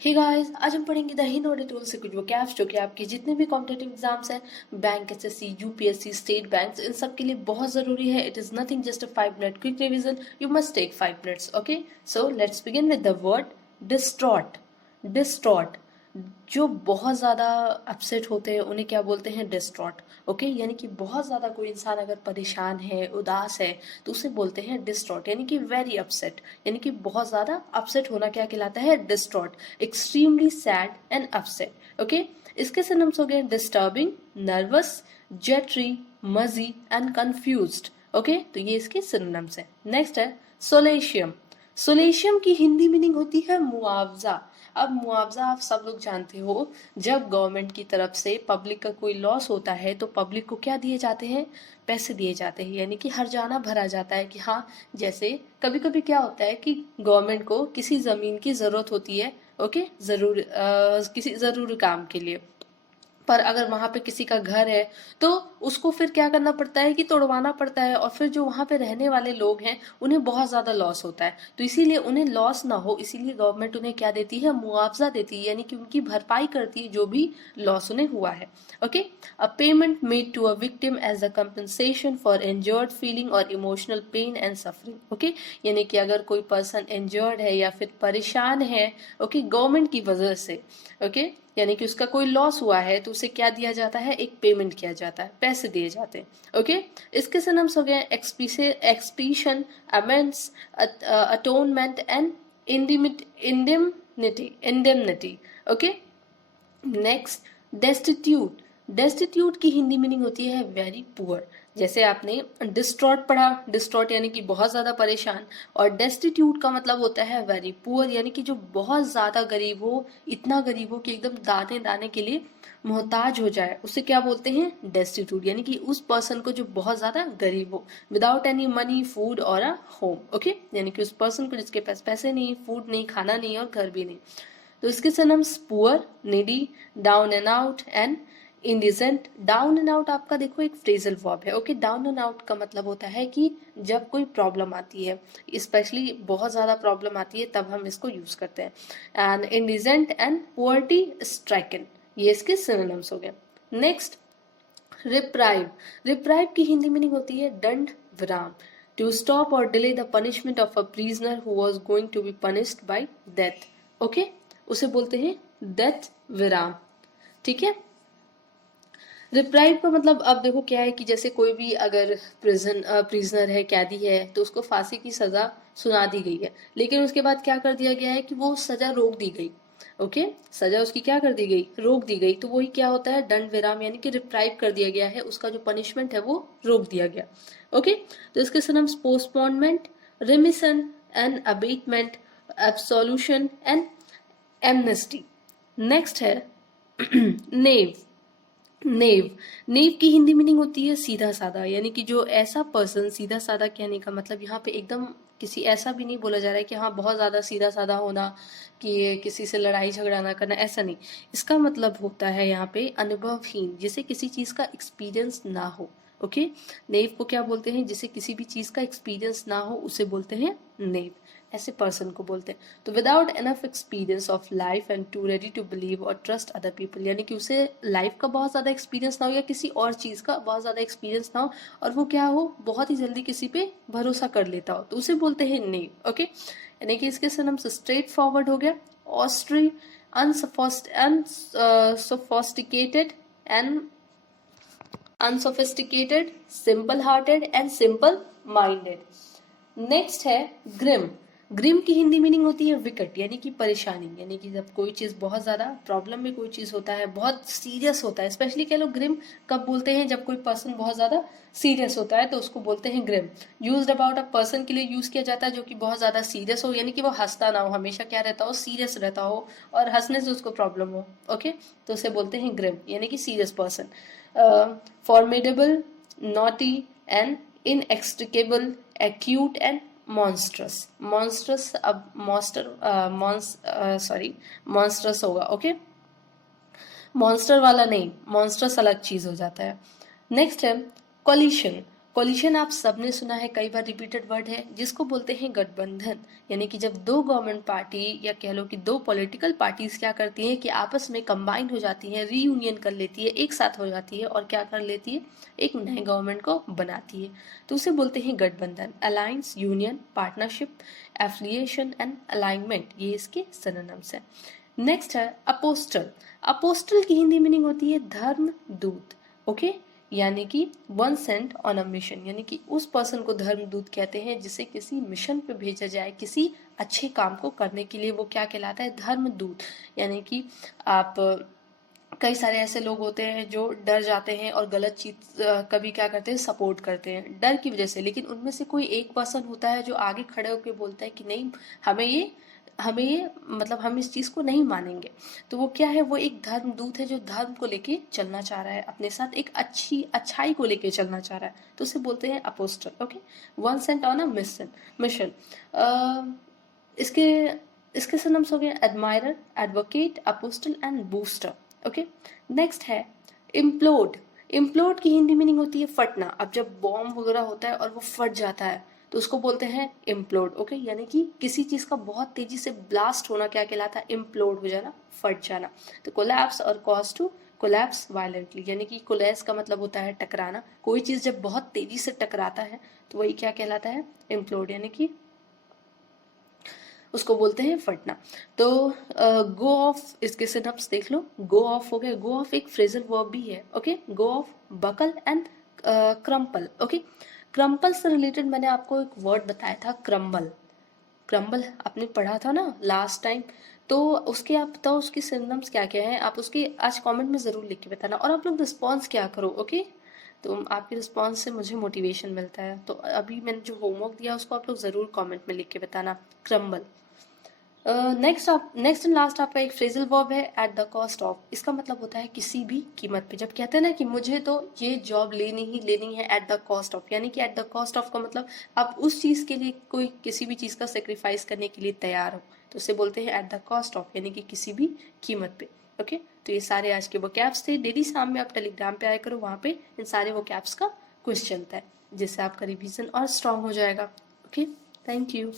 Hey guys, आज हम पढ़ेंगे द हिंद ऑडिट टूल से कुछ वोकैब्स जो कि आपके जितने भी कॉम्पिटिटिव एग्जाम्स हैं, bank, SSC, UPSC, state bank, इन सब के लिए बहुत जरूरी है. It is nothing just a 5 minute quick revision. You must take 5 minutes. Okay, so let's begin with the word distraught. Distraught. जो बहुत ज़्यादा अपसेट होते हैं उन्हें क्या बोलते हैं? डिस्ट्रॉट. ओके, यानी कि बहुत ज़्यादा कोई इंसान अगर परेशान है, उदास है, तो उसे बोलते हैं डिस्ट्रॉट, यानी कि वेरी अपसेट. यानी कि बहुत ज़्यादा अपसेट होना क्या कहलाता है? Distraught. Extremely sad and upset. Okay, इसके सिनोनिम्स हो गए डिस्टर्बिंग, नर्वस, जेटरी, मजी एंड कंफ्यूज्ड. ओके, तो ये इसके सिनोनिम्स हैं. नेक्स्ट है सोलेशियम. सोलेशियम की हिंदी मीनिंग होती है मुआवजा. अब मुआवजा आप सब लोग जानते हो, जब गवर्नमेंट की तरफ से पब्लिक का कोई लॉस होता है तो पब्लिक को क्या दिए जाते हैं? पैसे दिए जाते हैं, यानी कि हर्जाना भरा जाता है कि हाँ, जैसे कभी कभी क्या होता है कि गवर्नमेंट को किसी जमीन की जरूरत होती है. ओके, किसी जरूरी काम के लिए, पर अगर वहां पे किसी का घर है तो उसको फिर क्या करना पड़ता है कि तोड़वाना पड़ता है, और फिर जो वहां पे रहने वाले लोग हैं उन्हें बहुत ज्यादा लॉस होता है. तो इसीलिए उन्हें लॉस ना हो, इसीलिए गवर्नमेंट उन्हें क्या देती है? मुआवजा देती है, यानी कि उनकी भरपाई करती है जो भी लॉस उन्हें हुआ है. Okay, a payment made to a victim as a compensation for injured feeling और emotional pain and suffering. Okay, यानी कि अगर कोई पर्सन इंजर्ड है या फिर परेशान है, ओके, गवर्नमेंट की वजह से, ओके, यानी कि उसका कोई लॉस हुआ है तो उसे क्या दिया जाता है? एक पेमेंट किया जाता है, पैसे दिए जाते हैं. ओके, इसके सिनम्स हो गए expiation, amends, atonement and indemnity. Okay, next destitute. Destitute की हिंदी मीनिंग होती है वेरी पुअर. जैसे आपने डिस्ट्रॉट पढ़ा, डिस्ट्रॉट यानी कि बहुत ज्यादा परेशान, और डेस्टिट्यूट का मतलब होता है वेरी पुअर, यानी कि जो बहुत ज्यादा गरीब हो, इतना गरीब हो कि एकदम दाने दाने के लिए मोहताज हो जाए, उसे क्या बोलते हैं? डेस्टिट्यूट. यानी कि उस पर्सन को जो बहुत ज्यादा गरीब हो, विदाउट एनी मनी, फूड और अ होम. ओके, यानी कि उस पर्सन को जिसके पास पैसे नहीं, फूड नहीं, खाना नहीं और घर भी नहीं. तो इसके synonyms poor, needy, down and out and indigent. Down and out आपका देखो एक फ्रेजल वर्ब है. ओके, डाउन एंड आउट का मतलब होता है कि जब कोई प्रॉब्लम आती है, स्पेशली बहुत ज्यादा प्रॉब्लम आती है, तब हम इसको यूज करते हैं. And indigent and poverty stricken, ये इसके सिनोनिम्स हो गए. Next, reprieve. रिप्राइव की हिंदी मीनिंग होती है दंड विराम. टू स्टॉप और delay the punishment of a prisoner who was going to be punished by death. Okay, उसे बोलते हैं डेथ विराम. ठीक है. रिप्राइव का मतलब अब देखो क्या है कि जैसे कोई भी अगर प्रिजनर है, कैदी है, तो उसको फांसी की सजा सुना दी गई है, लेकिन उसके बाद क्या कर दिया गया है कि वो सजा रोक दी गई. ओके, सजा उसकी क्या कर दी गई? रोक दी गई. तो वही क्या होता है? दंड विराम, यानी कि रिप्राइव कर दिया गया है, उसका जो पनिशमेंट है वो रोक दिया गया. ओके, तो इसके synonyms postponement, remission and abatement, absolution and amnesty. Next है नेव. नेव. नेव की हिंदी मीनिंग होती है सीधा साधा, यानी कि जो ऐसा पर्सन, सीधा साधा कहने का मतलब यहाँ पे एकदम किसी ऐसा भी नहीं बोला जा रहा है कि हाँ बहुत ज्यादा सीधा साधा होना, कि किसी से लड़ाई झगड़ा ना करना, ऐसा नहीं. इसका मतलब होता है यहाँ पे अनुभवहीन, जिसे किसी चीज का एक्सपीरियंस ना हो. ओके, नेव को क्या बोलते हैं? जिसे किसी भी चीज का एक्सपीरियंस ना हो उसे बोलते हैं नेव. ऐसे पर्सन को बोलते हैं. तो without enough experience of life and too ready to believe और ट्रस्ट अदर पीपल, यानी कि उसे लाइफ का बहुत ज्यादा एक्सपीरियंस ना हो या किसी और चीज का बहुत ज्यादा एक्सपीरियंस ना हो, और वो क्या हो, बहुत ही जल्दी किसी पे भरोसा कर लेता हो, तो उसे बोलते हैं नेव. ओके, यानी कि इसके सिनोनिम्स स्ट्रेट फॉरवर्ड हो गया, austere, unsophisticated and unsophisticated, simple hearted and simple minded. Next है ग्रिम. ग्रिम की हिंदी मीनिंग होती है विकट, यानी कि परेशानी, यानी कि जब कोई चीज बहुत ज्यादा प्रॉब्लम में कोई चीज होता है, बहुत सीरियस होता है, स्पेशली कह लो ग्रिम कब बोलते हैं? जब कोई पर्सन बहुत ज्यादा सीरियस होता है तो उसको बोलते हैं grim. Used about a person के लिए यूज किया जाता है जो कि बहुत ज्यादा सीरियस हो, यानी कि वो हंसता ना हो, हमेशा क्या रहता हो? सीरियस रहता हो, और हंसने से उसको प्रॉब्लम हो. ओके, तो उसे बोलते हैं ग्रिम, यानी कि serious person. Formidable, naughty and inextricable, acute and monstrous. Monstrous, अब मॉन्स्ट्रस होगा. ओके, मॉन्स्टर वाला नहीं, मॉन्स्ट्रस अलग चीज हो जाता है. नेक्स्ट है कॉलिशन. कोलिशन आप सबने सुना है, कई बार रिपीटेड वर्ड है, जिसको बोलते हैं गठबंधन। यानी कि जब दो गवर्नमेंट पार्टी या कह लो कि दो पॉलिटिकल पार्टीज क्या करती हैं कि आपस में कंबाइन हो जाती हैं, रीयूनियन कर लेती है, एक साथ हो जाती है और क्या कर लेती है, एक नए गवर्नमेंट को बनाती है, तो उसे बोलते हैं गठबंधन। Alliance, union, partnership, affiliation and alignment, ये इसके सिनोनिम्स हैं। नेक्स्ट है अपोस्टल। अपोस्टल की हिंदी मीनिंग होती है धर्म दूत। ओके, यानी कि one cent on a mission, यानी कि उस पर्सन को धर्मदूत कहते हैं जिसे किसी मिशन पे भेजा जाए, किसी अच्छे काम को करने के लिए, वो क्या कहलाता है, धर्मदूत। यानी कि आप कई सारे ऐसे लोग होते हैं जो डर जाते हैं और गलत चीज कभी क्या करते हैं, सपोर्ट करते हैं डर की वजह से, लेकिन उनमें से कोई एक पर्सन होता है जो आगे खड़े होकर बोलता है कि नहीं, हमें ये मतलब हम इस चीज को नहीं मानेंगे। तो वो क्या है, वो एक धर्मदूत है जो धर्म को लेके चलना चाह रहा है, अपने साथ एक अच्छाई को लेके चलना चाह रहा है, तो उसे बोलते हैं apostle. Okay, one cent on a mission. इसके इसके सिनोनिम्स हो गए admirer, advocate, apostle and booster. Okay, next है इम्प्लोड। इम्प्लोड की हिंदी मीनिंग होती है फटना। अब जब बॉम्ब वगैरह होता है और वो फट जाता है तो उसको बोलते हैं इम्प्लोड। ओके, यानी कि किसी चीज का बहुत तेजी से ब्लास्ट होना क्या कहलाता है, इम्प्लोड हो जाना, फट जाना। तो कोलैप्स और कॉज टू कोलैप्स वायलेंटली, यानी कि कोलैप्स का मतलब होता है टकराना। कोई चीज जब बहुत तेजी से टकराता है तो वही क्या कहलाता है, इम्प्लोड, यानी कि उसको बोलते हैं फटना। तो गो ऑफ, इसके सिनोनिम्स देख लो। गो ऑफ हो गया, गो ऑफ एक फ्रेजल वर्ब भी है। Okay, go off, buckle and crumple. Okay, crumple से रिलेटेड मैंने आपको एक वर्ड बताया था, क्रम्बल। क्रम्बल आपने पढ़ा था ना लास्ट टाइम, तो उसके आप बताओ उसकी सिनोनिम्स क्या क्या है, आप उसके आज कमेंट में जरूर लिख के बताना। और आप लोग रिस्पॉन्स क्या करो। ओके, तो आपके रिस्पॉन्स से मुझे मोटिवेशन मिलता है। तो अभी मैंने जो होमवर्क दिया उसको आप लोग जरूर कमेंट में लिख के बताना, क्रम्बल। नेक्स्ट एंड लास्ट आपका एक फ्रेजल वर्ब है एट द कॉस्ट ऑफ। इसका मतलब होता है किसी भी कीमत पे। जब कहते हैं ना कि मुझे तो ये जॉब लेनी ही लेनी है एट द कॉस्ट ऑफ, यानी कि एट द कॉस्ट ऑफ का मतलब आप उस चीज के लिए कोई किसी भी चीज का सेक्रीफाइस करने के लिए तैयार हो, तो उसे बोलते हैं एट द कॉस्ट ऑफ, यानी कि किसी भी कीमत पे। ओके, तो ये सारे आज के वो कैप्स थे। डेली शाम में आप टेलीग्राम पे आया करो, वहां पे इन सारे वो कैप्स का क्विज चलता है, जिससे आपका रिवीजन और स्ट्रांग हो जाएगा। Okay, thank you.